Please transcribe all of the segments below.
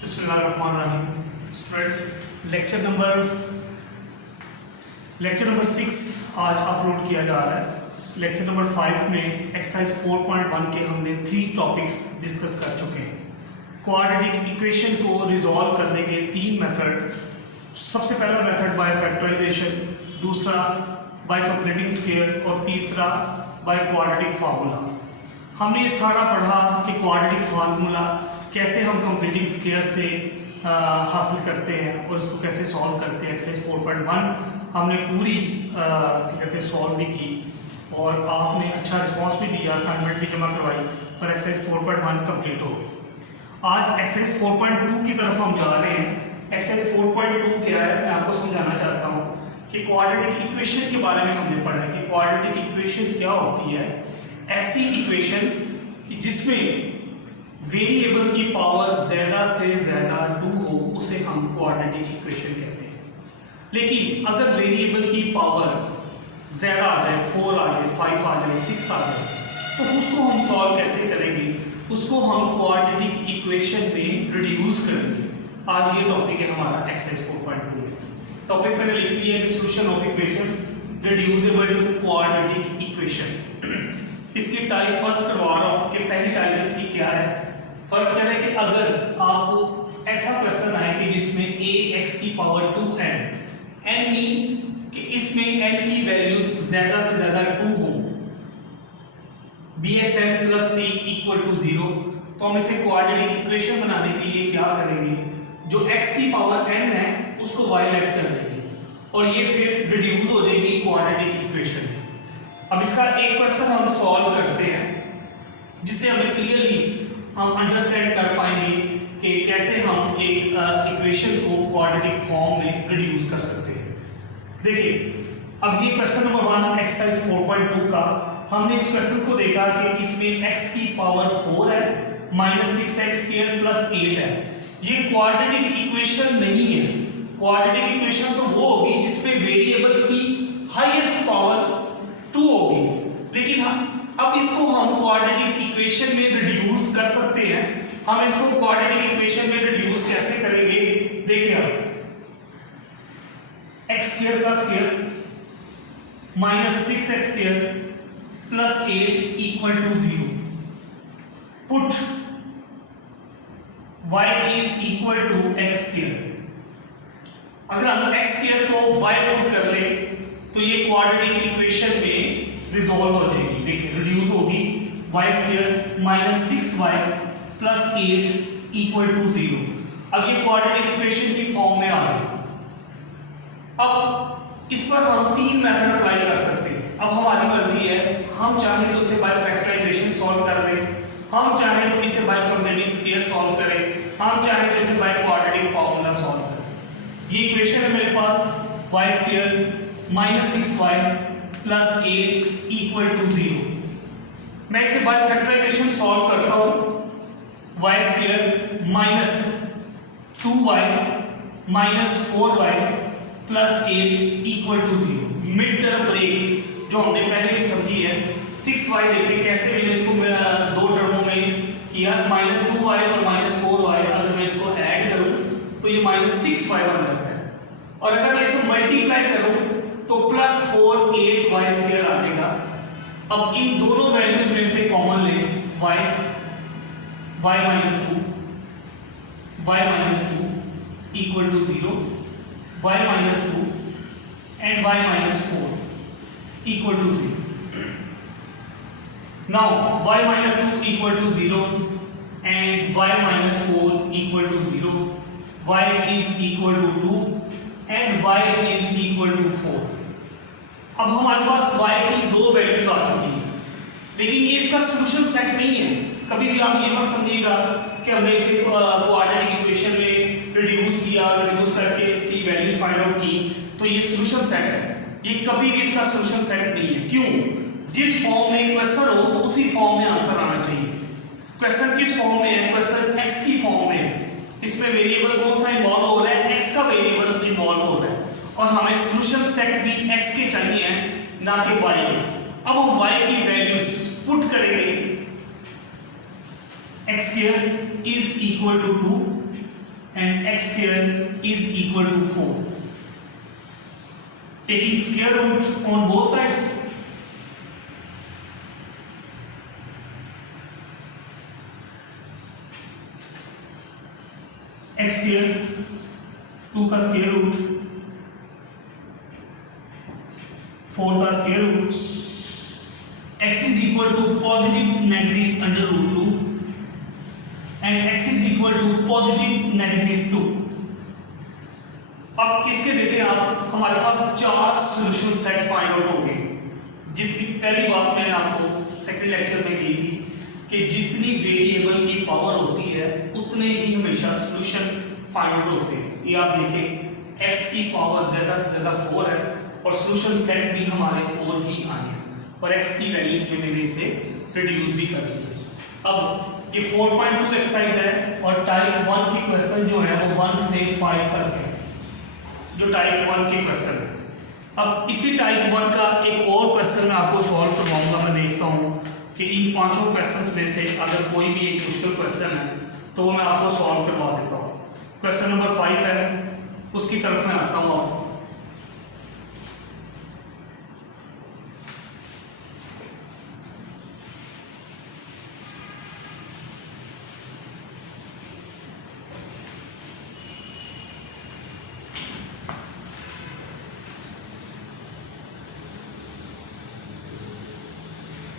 बिस्मिल्लाहिर्रहमानिर्रहीम। Students, lecture number 6 आज upload किया जा रहा है। लेक्चर नंबर 5 में एक्सरसाइज 4.1 के हमने 3 टॉपिक्स डिस्कस कर चुके हैं। क्वाड्रेटिक इक्वेशन को रिजॉल्व करने के 3 मेथड। सबसे पहला मेथड बाय फैक्टराइजेशन, दूसरा बाय कंप्लीटिंग स्क्वायर और तीसरा बाय क्वाड्रेटिक फार्मूला। हमने ये सारा पढ़ा कि क्वाड्रेटिक फार्मूला कैसे हम कंप्लीटिंग स्क्वायर से हासिल करते हैं और इसको कैसे सॉल्व करते हैं। एक्सरसाइज 4.1 हमने पूरी क्या कहते हैं सॉल्व भी की और आपने अच्छा रिस्पांस भी दिया, असाइनमेंट भी जमा करवाई और एक्सरसाइज 4.1 कंप्लीट हो गई। आज एक्सरसाइज 4.2 की तरफ हम जा रहे हैं। एक्सरसाइज 4.2 क्या है मैं आपको समझाना चाहता हूँ कि क्वाड्रेटिक इक्वेशन के बारे में हमने पढ़ा है कि क्वाड्रेटिक इक्वेशन क्या होती है। ऐसी इक्वेशन कि जिसमें वेरिएबल की पावर ज़्यादा से ज़्यादा 2 हो उसे हम क्वाड्रेटिक इक्वेशन कहते हैं। लेकिन अगर वेरिएबल की पावर ज़्यादा आ जाए, 4 आ जाए, 5 आ जाए, 6 आ जाए, तो उसको हम सॉल्व कैसे करेंगे? उसको हम क्वाड्रेटिक इक्वेशन में रिड्यूस करेंगे। आज ये टॉपिक है हमारा एक्सरसाइज 4.2 में। टॉपिक मैंने लिख दिया है solution of equation reducible to quadratic equation. इसकी टाइप फर्स्ट करवा रहा हूँ कि पहली टाइप इसकी क्या है। फर्स्ट कह रहे हैं कि अगर आपको ऐसा क्वेश्चन आए कि जिसमें ax की पावर 2n, n मीन कि इसमें n की वैल्यूज ज्यादा से ज्यादा 2 हो, bxn plus c equal to 0, तो हम इसे क्वाड्रेटिक इक्वेशन बनाने के लिए क्या करेंगे? जो x की पावर n है उसको y लेट कर देंगे और ये फिर रिड्यूस हो जाएगी क्वाड्रेटिक इक्वेशन में। अब इसका एक क्वेश्चन हम सॉल्व करते हैं जिससे हमें क्लियरली हम अंडरस्टैंड कर पाएंगे कि कैसे हम एक इक्वेशन को क्वाड्रेटिक फॉर्म में रिड्यूस कर सकते हैं। देखिए, अब ये क्वेश्चन नंबर 1 एक्सरसाइज 4.2 का हमने इस क्वेश्चन को देखा कि इसमें x की पावर 4 है माइनस 6x स्क्वायर प्लस 8 है। ये क्वाड्रेटिक इक्वेशन नहीं है। क्वाड्रेटिक इक्वेशन तो वो होगी जिसमें वेरिएबल की हाईएस्ट पावर 2 होगी, लेकिन अब इसको हम क्वाड्रेटिक इक्वेशन में रिड्यूस कर सकते हैं। हम इसको क्वाड्रेटिक इक्वेशन में रिड्यूस कैसे करेंगे? देखिए, अब x स्क्वायर का square minus 6x square plus 8 equal to 0। Put y is equal to x square. अगर हम x स्क्वायर को y पुट कर ले तो ये क्वाड्रेटिक इक्वेशन में रिजॉल्व हो जाएगी। देखिए, रिड्यूस होगी y square minus 6y plus 8 equal to 0। अब ये क्वाड्रेटिक इक्वेशन की फॉर्म में आ गई। अब इस पर हम 3 मेथड अप्लाई कर सकते हैं। अब हमारी मर्जी है, हम चाहें तो इसे बाय फैक्टराइजेशन सॉल्व कर लें, हम चाहें तो इसे बाय कंप्लीटिंग स्क्वायर सॉल्व करें, हम चाहें तो इसे बाय क्वाड्रेटिक फार्मूला सॉल्व करें। ये इक्वेशन है मेरे पास y square minus 6y plus 8 equal to 0। मैं इसे बाय फैक्टराइजेशन सॉल्व करता हूं। y square minus 2y minus 4y plus 8 equal to 0। Mid term break जो हमने पहले भी समझी है। 6y देखिए कैसे मैंने इसको 2 टर्मों में किया, माइनस 2y और माइनस 4y। अगर मैं इसको ऐड करूं तो ये माइनस 6y बन जाता है और अगर मैं इसे मल्टीप्लाई करूं तो प्लस 4 8y स्क्वायर आ जाएगा। अब इन दोनों वैल्यूज में से कॉमन ले, y minus 2 equal to 0, y minus 2 and y minus 4 equal to 0। Now y minus 2 equal to 0 and y minus 4 equal to 0, y is equal to 2 and y is equal to 4। अब हमारे पास y की 2 values आ चुकी हैं, लेकिन ये इसका solution set नहीं है। कभी भी आप ये मत समझिएगा कि हमने इसे क्वाड्रेटिक इक्वेशन में रिड्यूस किया, रिड्यूस करके इसकी वैल्यूज फाइंड आउट की तो ये सॉल्यूशन सेट है। ये कभी भी इसका सॉल्यूशन सेट नहीं है। क्यों? जिस फॉर्म में क्वेश्चन हो उसी फॉर्म में आंसर आना चाहिए। क्वेश्चन किस फॉर्म में है? क्वेश्चन x की फॉर्म में है। इसमें वेरिएबल कौन सा इन्वॉल्व हो रहा है? x का वेरिएबल इन्वॉल्व हो रहा है और हमें सॉल्यूशन सेट भी x के चाहिए ना कि y के। अब हम y की वैल्यूज पुट करेंगे। x square is equal to 2 and x square is equal to 4. Taking square root on both sides, x square 2 का स्क्वायर रूट 4 का square root, x is equal to positive negative under root 2 and x is equal to positive negative 2. अब इसके देखिए आप, हमारे पास 4 solution set find out होंगे। जितनी पहली बात मैंने आपको सेकंड लेक्चर में की थी कि जितनी वेरिएबल की पावर होती है उतने ही हमेशा सॉल्यूशन फाइंड आउट होते हैं। ये आप देखें x की पावर ज्यादा से ज्यादा 4 है और सॉल्यूशन सेट भी हमारे 4 ही आए हैं और x की वैल्यूज में मैंने इसे रिड्यूस भी कर दिया। अब ये 4.2 एक्सरसाइज है और टाइप 1 की क्वेश्चन जो है वो 1 से 5 तक है, जो टाइप 1 के क्वेश्चन है। अब इसी टाइप 1 का एक और क्वेश्चन मैं आपको सॉल्व करवाऊंगा। मैं देखता हूँ कि इन पांचों क्वेश्चंस में से अगर कोई भी एक मुश्किल क्वेश्चन है तो वो मैं आपको सॉल्व करवा देता हूँ। क्वेश्चन नंबर 5 है, उसकी तरफ मैं आता हूँ।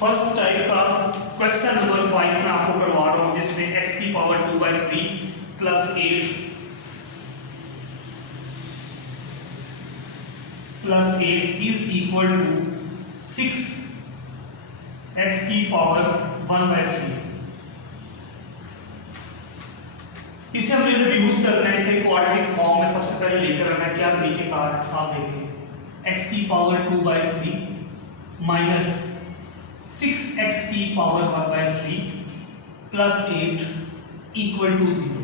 फर्स्ट टाइप का क्वेश्चन नंबर 5 मैं आपको करवा रहा हूं, जिसमें x की power 2/3 plus 8 is equal to 6 x की पावर 1/3। इसे हमने रिड्यूस करना है, इसे क्वाड्रेटिक फॉर्म में सबसे पहले लेकर आना है। क्या तरीकेकार आप देखें, x की पावर 2/3 माइनस 6x की पावर 1/3 प्लस 8 इक्वल टू 0।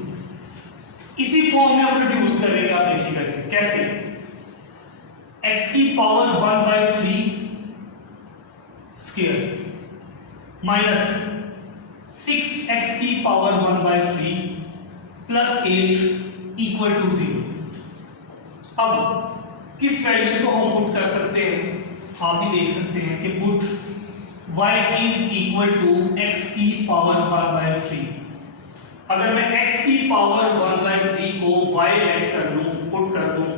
इसी फॉर्म में हम रिड्यूस करेंगे। आप देखिएगा इसे कैसे, x की पावर 1/3 स्क्वायर माइनस 6x की पावर 1/3 प्लस 8 इक्वल टू 0। अब किस वैल्यूज को हम पुट कर सकते हैं, आप भी देख सकते हैं कि put y is equal to x की पावर 1/3। अगर मैं x की पावर 1/3 को y ऐड कर लूं, पुट कर दूं,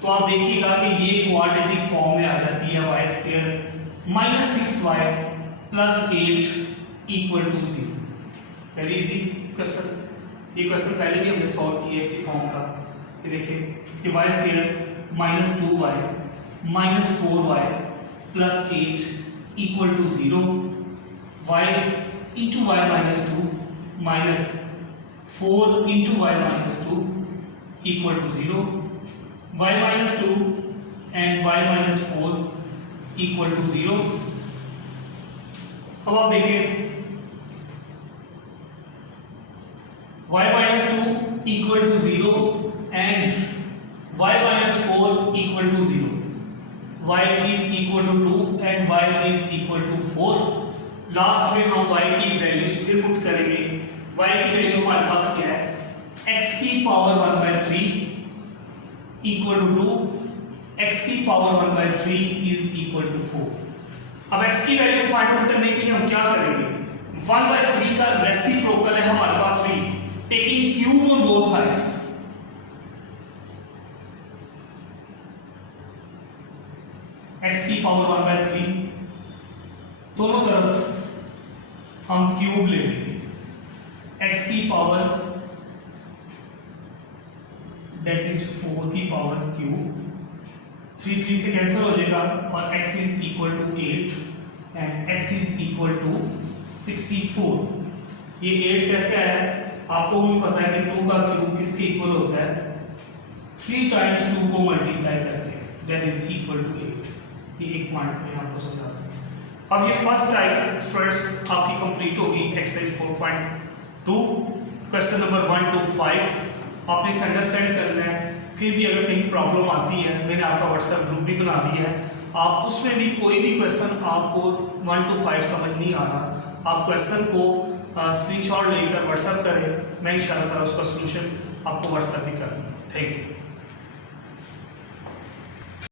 तो आप देखिएगा कि ये क्वाड्रेटिक फॉर्म में आ जाती है y square minus 6y plus 8 equal to 0। Very easy question. ये क्वेश्चन पहले भी हमने सॉल्व किया इसी फॉर्म का। ये देखिए कि y square minus 2y minus 4y plus 8 equal to 0, y into y minus 2 minus 4 into y minus 2 equal to 0, y minus 2 and y minus 4 equal to 0। अब आप देखें y minus 2 equal to 0 and y minus 4 equal to 0, y is equal to 2 and y is equal to 4। Last में हम y की values फिर put करेंगे। y की value हमारे पास क्या है, x की पावर 1/3 इक्वल टू 2, x की पावर 1/3 इज इक्वल टू 4। अब x की वैल्यू फाइंड आउट करने के लिए हम क्या करेंगे, 1/3 का रेसिप्रोकल है हमारे पास 3, taking cube on both sides. x की पावर 1/3 दोनों तरफ हम क्यूब ले लेंगे। x की पावर दैट इज 4 की पावर क्यूब, 3 से कैंसिल हो जाएगा और x is equal to 8 and x is equal to 64। ये 8 कैसे आया है, आपको भी पता है कि 2 का क्यूब किसके इक्वल होता है, 3 टाइम्स 2 को मल्टीप्लाई करते हैं, दैट इज इक्वल टू 8। ये एक पॉइंट में आपको समझा दूं। अब ये फर्स्ट टाइप स्टूडेंट्स आपकी कंप्लीट होगी एक्सरसाइज 4.2 क्वेश्चन नंबर 1 to 5 आपने इसे अंडरस्टैंड करना है। फिर भी अगर कहीं प्रॉब्लम आती है, मैंने आपका व्हाट्सएप ग्रुप भी बना दिया है, आप उसमें भी कोई भी क्वेश्चन आपको 1 to 5 समझ नहीं आ रहा, आप क्वेश्चन को स्क्रीनशॉट लेकर व्हाट्सएप करें मैं इंशाल्लाह ताला उसका सोल्यूशन आपको व्हाट्सएप भी कर दूँगा। Thank you.